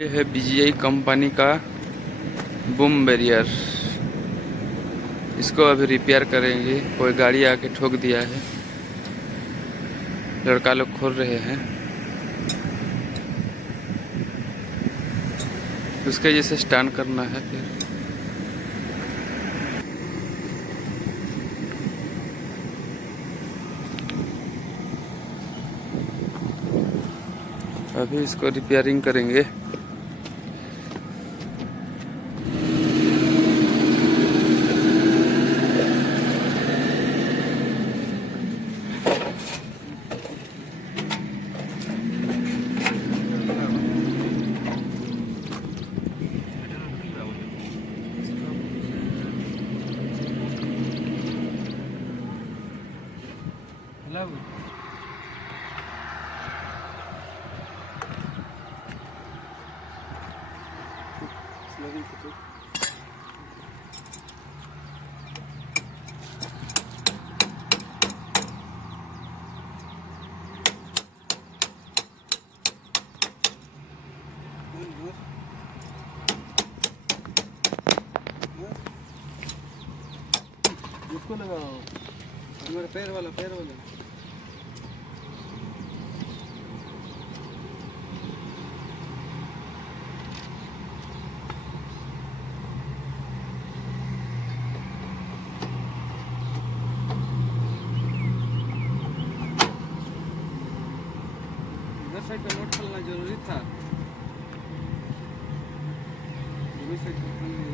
ये है BGI company का बूम बैरियर। इसको अभी रिपेयर करेंगे। कोई गाड़ी आके ठोक दिया है, लड़का लोग खोल रहे हैं। उसके जैसे स्टैंड करना है। फिर अभी इसको रिपेयरिंग करेंगे। इसको लगाओ, हमारे पैर वाला इधर साइड पे नोट खोलना जरूरी था। इधर साइड पे खोलना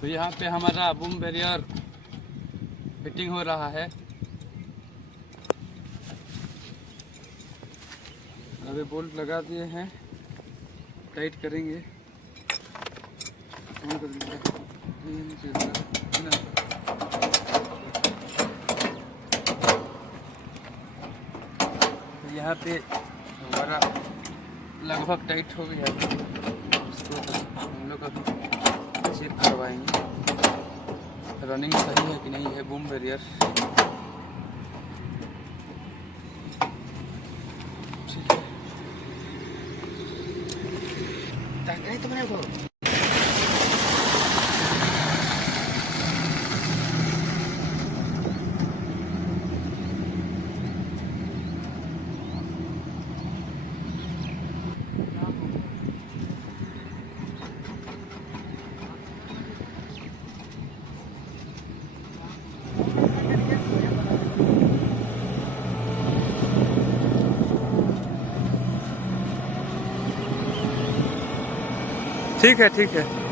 तो यहाँ पे हमारा बूम बैरियर फिटिंग हो रहा है। अभी बोल्ट लगा दिए हैं, टाइट करेंगे। तो यहाँ पे हमारा लगभग टाइट हो गया। इसको हम लोग अभी चेक करवाएंगे रनिंग सही है कि नहीं है बूम बैरियर। ठीक है, ठीक है।